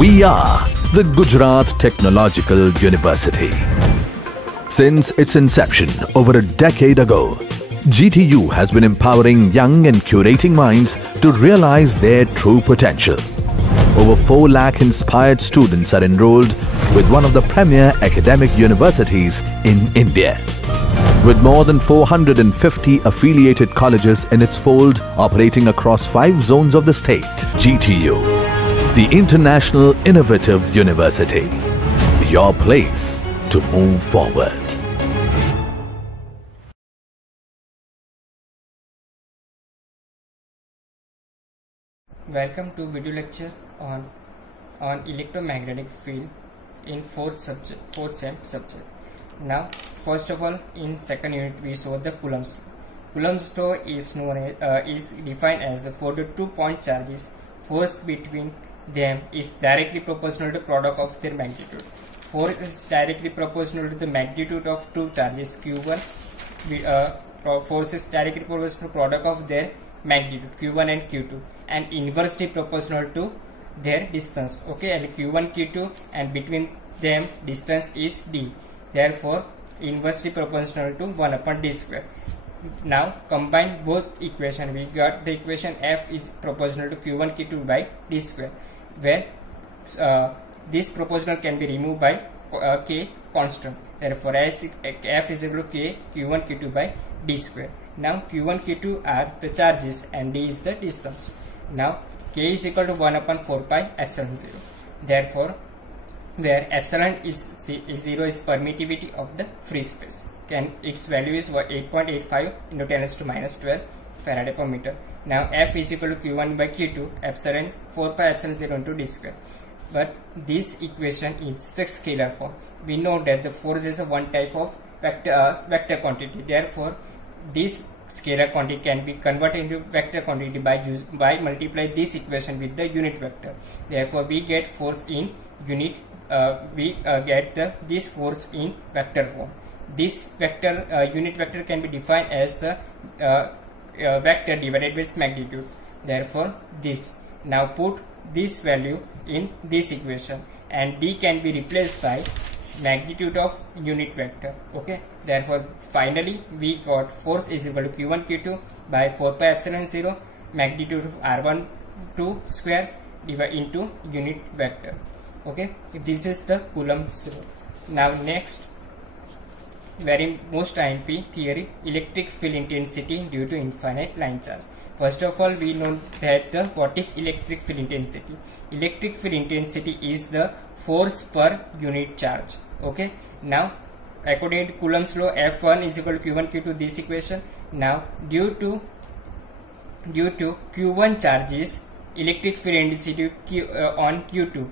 We are the Gujarat Technological University. Since its inception over a decade ago, GTU has been empowering young and curating minds to realize their true potential. Over 4 lakh inspired students are enrolled with one of the premier academic universities in India. With more than 450 affiliated colleges in its fold operating across 5 zones of the state, GTU, the International Innovative University, your place to move forward. Welcome to video lecture on electromagnetic field in fourth sem subject. Now, first of all, in second unit we saw the Coulomb's law. Coulomb's law is known as is defined as the for the 2-point charges, force between them is directly proportional to product of their magnitude. Force is directly proportional to the magnitude of 2 charges Q1. Force is directly proportional to product of their magnitude Q1 and Q2, and inversely proportional to their distance. Okay, and Q1, Q2, and between them distance is d. Therefore, inversely proportional to 1 upon d square. Now, combine both equation. We got the equation F is proportional to Q1, Q2 by d square, where this proportional can be removed by K constant. Therefore, F is equal to K Q1, Q2 by d square. Now, Q1, Q2 are the charges and d is the distance. Now, K is equal to 1 upon 4 pi epsilon 0. Therefore, where epsilon is 0 is permittivity of the free space. Its value is 8.85 into 10 raised to minus 12 Faraday per meter. Now, F is equal to Q1 by Q2 epsilon 4 pi epsilon 0 into d square. But this equation is the scalar form. We know that the force is a one type of vector quantity. Therefore, this scalar quantity can be converted into vector quantity by multiply this equation with the unit vector. Therefore, we get force in unit. This force in vector form. This vector unit vector can be defined as the vector divided by its magnitude. Therefore, this. Now put this value in this equation, and d can be replaced by magnitude of unit vector. Okay, therefore finally we got force is equal to Q1 Q2 by 4 pi epsilon 0 magnitude of R12 square divided into unit vector. Okay, this is the Coulomb's law. Now next, very most IMP theory, electric field intensity due to infinite line charge. First of all, we know that what is electric field intensity. Electric field intensity is the force per unit charge. Okay, now according to Coulomb's law, F1 is equal to Q1 Q2, this equation. Now due to Q1 charges, electric field intensity on Q2,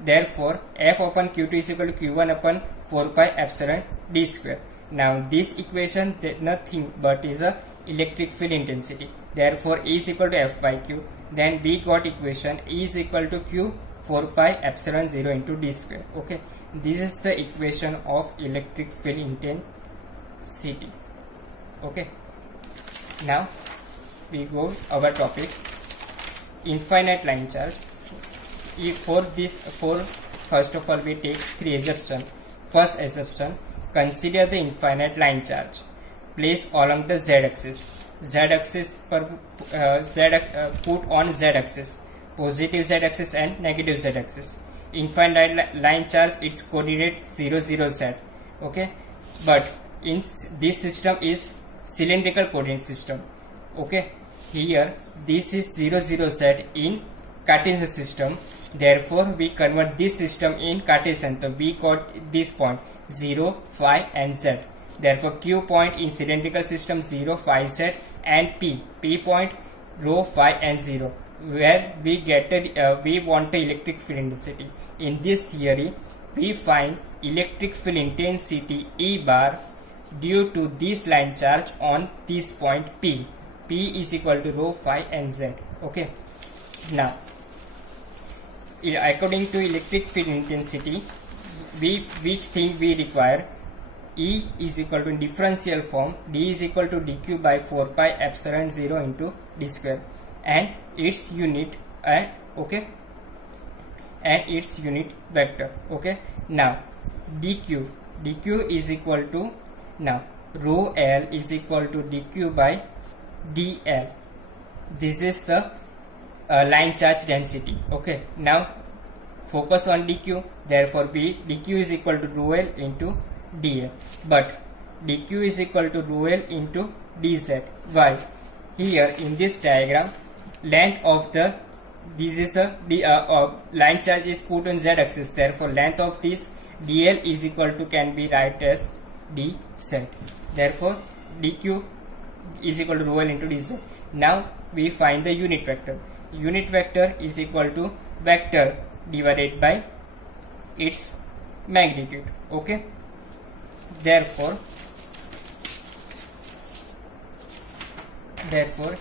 therefore F upon Q2 is equal to Q1 upon 4 pi epsilon d square. Now this equation nothing but is a electric field intensity. Therefore E is equal to F by Q. Then we got equation E is equal to Q 4 pi epsilon 0 into d square. Okay, this is the equation of electric field intensity. Okay, now we go our topic, infinite line charge. First of all we take 3 assumptions. First assumption, consider the infinite line charge placed along the z-axis. Put on z-axis, positive z-axis and negative z-axis. Infinite line charge, its coordinate 0, 0, z. Okay, but in this system is cylindrical coordinate system. Okay, here this is 0, 0, z in Cartesian system. Therefore, we convert this system in Cartesian. So we got this point 0, phi and z. Therefore, Q point in cylindrical system 0, phi, z, and P point rho, phi, and 0, where we we want the electric field intensity. In this theory, we find electric field intensity E bar due to this line charge on this point P. P is equal to rho, phi, and z. Okay. Now, according to electric field intensity, which thing we require? E is equal to, in differential form, d is equal to dq by 4 pi epsilon 0 into d square, and its unit okay, and its unit vector. Okay, now dq is equal to, now rho L is equal to dq by dl. This is the line charge density. Okay, now focus on dq, therefore dq is equal to rho L into dl, but dq is equal to rho L into dz. Why? Here in this diagram, length of the, this is a line charge is put on z axis, therefore length of this dl is equal to, can be write as dz. Therefore dq is equal to rho L into dz. Now we find the unit vector. Unit vector is equal to vector divided by its magnitude. Okay, therefore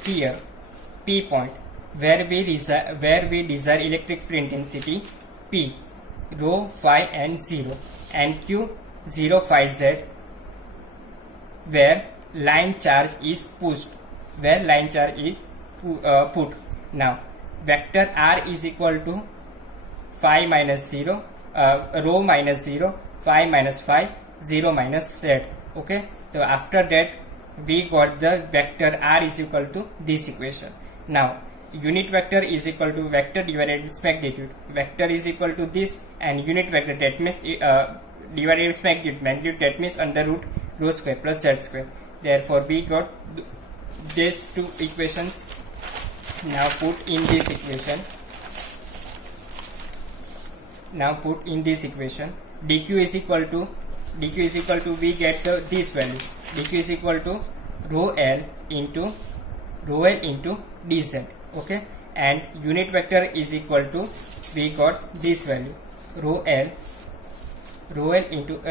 here P point, where we desire electric field intensity P, rho, phi and 0, and Q 0, phi, z, where line charge is pushed, put. Now vector R is equal to phi minus 0, rho minus 0, phi minus phi, 0 minus z. Okay, so after that we got the vector R is equal to this equation. Now unit vector is equal to vector divided its magnitude. Vector is equal to this, and unit vector, that means divided its magnitude, that means under root rho square plus z square. Therefore we got these two equations. Now put in this equation. dq is equal to we get this value. dq is equal to rho L into dz. Okay, and unit vector is equal to, we got this value, rho L into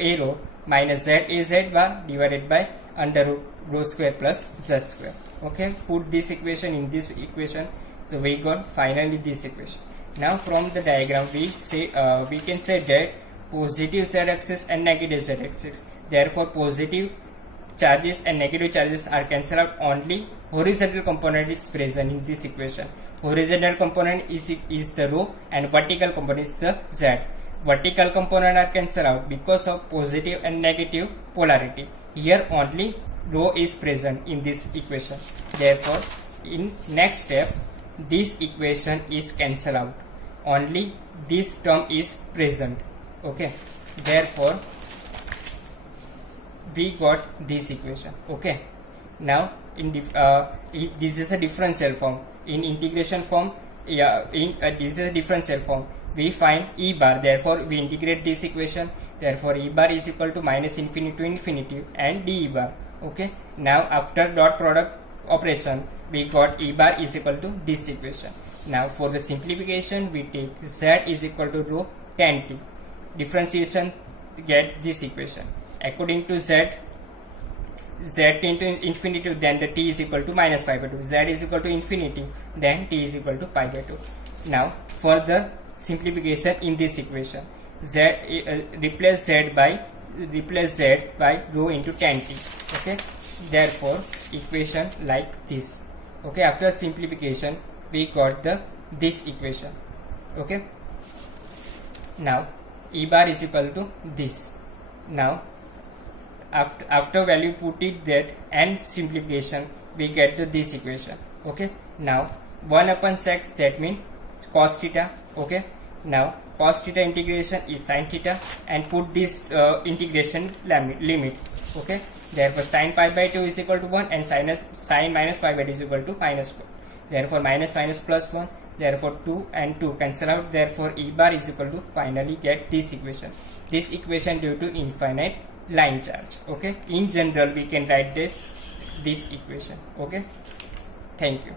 a rho minus z a z bar divided by under root rho square plus z square. Okay, put this equation in this equation, so we got finally this equation. Now from the diagram we can say that positive z axis and negative z axis, therefore positive charges and negative charges are cancelled out, only horizontal component is present in this equation. Horizontal component is the rho and vertical component is the z. Vertical component are cancelled out because of positive and negative polarity. Here only rho is present in this equation. Therefore in next step this equation is cancelled out, only this term is present. Okay, therefore we got this equation. Okay, now in this is a differential form. In integration form, this is a differential form. We find E bar, therefore we integrate this equation. Therefore E bar is equal to minus infinity to infinity and dE bar. Okay, now after dot product operation we got E bar is equal to this equation. Now for the simplification we take z is equal to rho tan t. Differentiation to get this equation. According to z into infinity, then the t is equal to minus pi by 2. Z is equal to infinity, then t is equal to pi by 2. Now for the simplification in this equation, replace z by rho into tan t. Okay, therefore equation like this. Okay, after simplification we got this equation. Okay, now E bar is equal to this. Now after value put it that and simplification we get this equation. Okay, now 1 upon sec, that means cos theta. Okay, now cos theta integration is sin theta, and put this integration limit. Okay, therefore sin pi by 2 is equal to 1 and sin minus pi by 2 is equal to minus 1. Therefore minus plus 1, therefore 2 and 2 cancel out, therefore E bar is equal to, finally get this equation. This equation due to infinite line charge. Okay, in general we can write this equation. Okay, thank you.